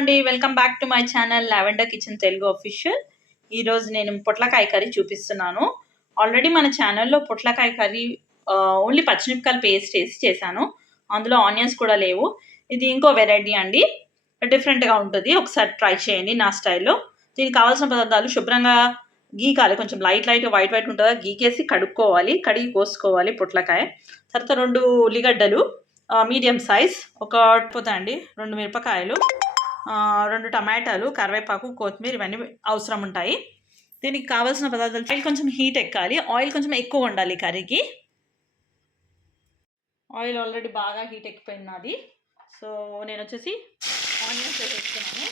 అండి. Welcome back to my channel lavender kitchen Telugu official ఈరోజు నేను పొట్లకాయ కర్రీ చూపిస్తున్నాను. ఆల్రెడీ మన ఛానల్లో పొట్లకాయ కర్రీ ఓన్లీ పచ్చిమిరపకాయలు పేస్ట్ వేసి చేశాను. అందులో ఆనియన్స్ కూడా లేవు. ఇది ఇంకో వెరైటీ అండి. డిఫరెంట్గా ఉంటుంది. ఒకసారి ట్రై చేయండి నా స్టైల్లో దీనికి కావాల్సిన పదార్థాలు శుభ్రంగా గీకాలి. కొంచెం లైట్ లైట్ వైట్ వైట్ ఉంటుందా? గీకేసి కడుక్కోవాలి. కడిగి కోసుకోవాలి పొట్లకాయ. తర్వాత రెండు ఉల్లిగడ్డలు మీడియం సైజ్ ఒక పోతాయండి రెండు మిరపకాయలు. రెండు టమాటాలు కరివేపాకు కొత్తిమీర ఇవన్నీ అవసరం ఉంటాయి. దీనికి కావాల్సిన పదార్థాలు ఆయిల్ కొంచెం హీట్ ఎక్కాలి. ఆయిల్ కొంచెం ఎక్కువ ఉండాలి కర్రీకి. ఆయిల్ ఆల్రెడీ బాగా హీట్ ఎక్కిపోయినది సో నేను వచ్చేసి ఆనియన్స్ వేసేస్తున్నాను.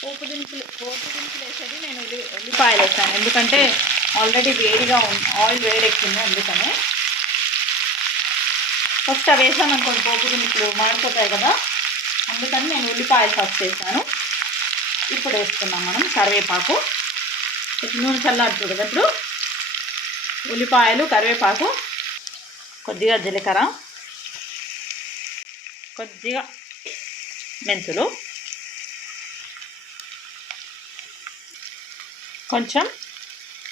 పోపు దినుసులు పోపు దినుసులు వేసేది నేను ఉల్లి ఉల్లిపాయలు వేసాను. ఎందుకంటే ఆల్రెడీ వేడిగా ఉంది ఆయిల్ వేడెక్కింది అందుకనే. ఫస్ట్ అవి వేసాను అనుకోండి పోపు ఇప్పుడు మాడిపోతాయి కదా. అందుకని నేను ఉల్లిపాయలు ఫస్ట్ వేసాను. ఇప్పుడు వేస్తున్నాం మనం కరివేపాకు. ఇప్పుడు నూనె చల్లారుతుంది కదా ఇప్పుడు. ఉల్లిపాయలు కరివేపాకు కొద్దిగా జీలకర్ర కొద్దిగా మెంతులు కొంచెం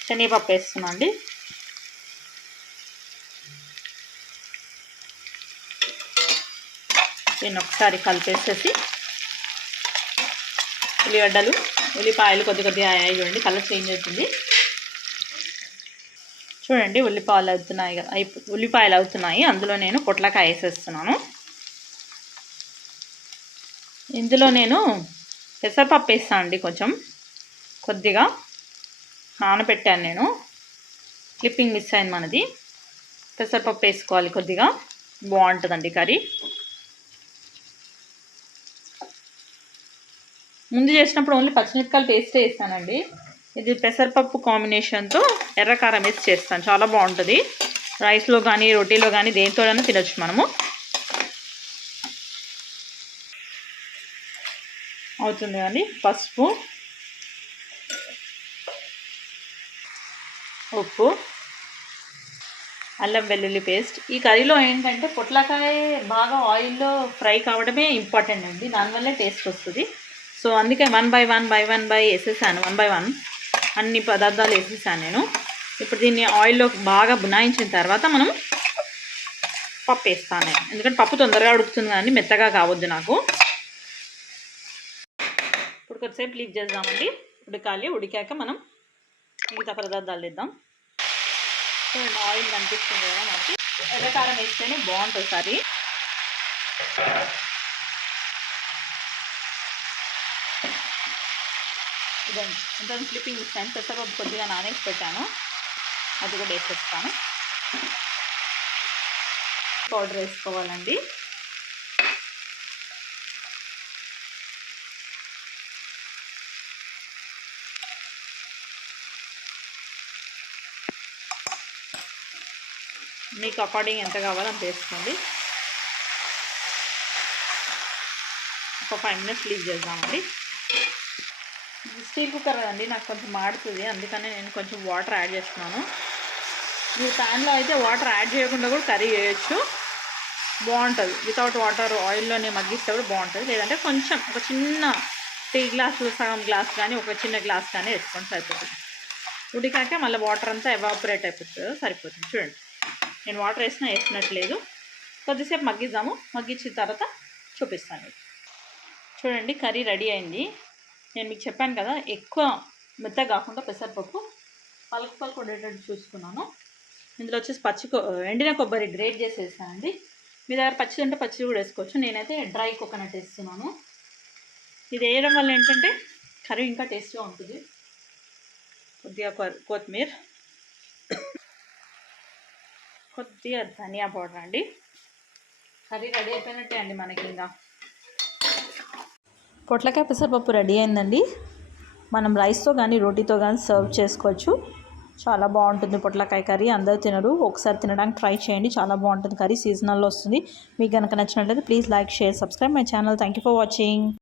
శనగపప్పు వేస్తున్నాం అండి దీన్ని ఒకసారి కలిపేసేసి ఉల్లిగడ్డలు ఉల్లిపాయలు కొద్ది కొద్దిగా అయ్యాయి చూడండి కలర్ చేంజ్ అవుతుంది. చూడండి ఉల్లిపాయలు అవుతున్నాయి కదా ఉల్లిపాయలు అవుతున్నాయి. అందులో నేను పొట్లకాయ వేసేస్తున్నాను. ఇందులో నేను పెసరపప్పు వేస్తాను అండి కొంచెం. కొద్దిగా నానబెట్టాను నేను. క్లిప్పింగ్ మిస్ అయింది మనది. పెసరపప్పు వేసుకోవాలి కొద్దిగా. బాగుంటుందండి కర్రీ. ముందు చేసినప్పుడు ఓన్లీ పచ్చిమిరపకాయలు పేస్ట్ వేస్తానండి ఇది పెసరపప్పు కాంబినేషన్తో ఎర్రకారం వేసి చేస్తాను. చాలా బాగుంటుంది. రైస్లో కానీ రొటీలో కానీ దేనితోనైనా తినొచ్చు మనము. అవుతుంది కానీ పసుపు ఉప్పు అల్లం వెల్లుల్లి పేస్ట్. ఈ కర్రీలో ఏంటంటే పొట్లకాయ బాగా ఆయిల్లో ఫ్రై కావడమే ఇంపార్టెంట్ అండి. దానివల్లే టేస్ట్ వస్తుంది. సో అందుకే one by one by one by వేసేసాను. వన్ బై వన్ అన్ని పదార్థాలు వేసేసాను నేను. ఇప్పుడు దీన్ని ఆయిల్లో బాగా బునాయించిన తర్వాత మనం పప్పు వేస్తాను ఎందుకంటే పప్పు తొందరగా ఉడుకుతుంది కానీ మెత్తగా కావద్దు నాకు. ఇప్పుడు కొద్దిసేపు లీవ్ చేద్దామండి. ఉడకాలి. ఉడికాక మనం మిగతా పదార్థాలు వేద్దాం. సో ఆయిల్ కనిపిస్తుంది కదా మనకి ఎర్రకారం వేస్తేనే బాగుంటుంది సరే ఇదండి ఇంత స్లిప్పింగ్ ఇస్తాను పెసరపప్పు కొద్దిగా నానేసి పెట్టాను అది కూడా వేసేస్తాను. పౌడర్ వేసుకోవాలండి. మీకు అకార్డింగ్ ఎంత కావాలో అంత వేసుకోండి. ఒక ఫైవ్ మినిట్స్ లీవ్ చేద్దామండి. స్టీల్ కుక్కర్ కదండి నాకు కొంచెం మాడుతుంది. అందుకనే నేను కొంచెం వాటర్ యాడ్ చేస్తున్నాను. ఈ ప్యాన్లో అయితే వాటర్ యాడ్ చేయకుండా కూడా కర్రీ చేయొచ్చు. బాగుంటుంది. వితౌట్ వాటర్ ఆయిల్లోనే మగ్గిస్తే కూడా బాగుంటుంది. లేదంటే కొంచెం ఒక చిన్న టీ గ్లాసులు సగం గ్లాస్ కానీ ఒక చిన్న గ్లాస్ కానీ వేసుకొని సరిపోతుంది. ఉడికాక మళ్ళీ వాటర్ అంతా ఎవాపరేట్ అయిపోతుంది. సరిపోతుంది. చూడండి. నేను వాటర్ వేసినా వేసినట్లేదు. కొద్దిసేపు మగ్గిద్దాము. మగ్గించిన తర్వాత చూపిస్తాను చూడండి కర్రీ రెడీ అయింది. నేను మీకు చెప్పాను కదా ఎక్కువ మెత్తగా కాకుండా పెసరపప్పు పలుకు పలుకు ఉండేటట్టు చూసుకున్నాను. ఇందులో వచ్చేసి పచ్చి ఎండిన కొబ్బరి గ్రేట్ చేసి వేసానండి మీ దగ్గర పచ్చిది ఉంటే పచ్చిది కూడా వేసుకోవచ్చు. నేనైతే డ్రై కోకోనట్ వేస్తున్నాను. ఇది వేయడం వల్ల ఏంటంటే కర్రీ ఇంకా టేస్ట్గా ఉంటుంది. కొద్దిగా కొత్తిమీర కొద్దిగా ధనియా పౌడర్ అండి. కర్రీ రెడీ అయిపోయినట్టే అండి మనకి ఇంకా. పొట్లకాయ పెసరపప్పు రెడీ అయిందండి. మనం రైస్తో కానీ రోటీతో కానీ సర్వ్ చేసుకోవచ్చు. చాలా బాగుంటుంది పొట్లకాయ కర్రీ. అందరూ తినరు. ఒకసారి తినడానికి ట్రై చేయండి. చాలా బాగుంటుంది కర్రీ. సీజనల్లో వస్తుంది. మీకు కనుక నచ్చినట్లయితే please like share subscribe my channel. Thank you for watching.